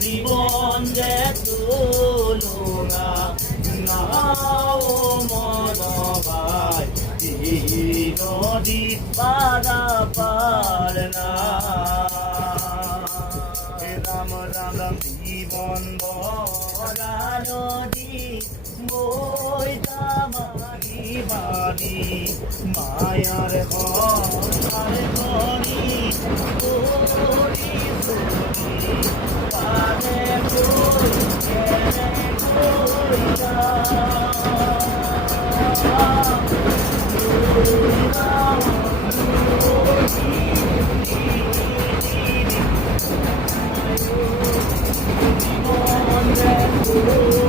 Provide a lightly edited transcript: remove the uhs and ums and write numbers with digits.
জীবন যে তুলনা নাও মন ভাই এই নদী পারাপার না রাম রাম রাম জীবন ভরা নদী বইতামারি বাড়ি মায়ার ঘর ঘরি করি কানে জীবন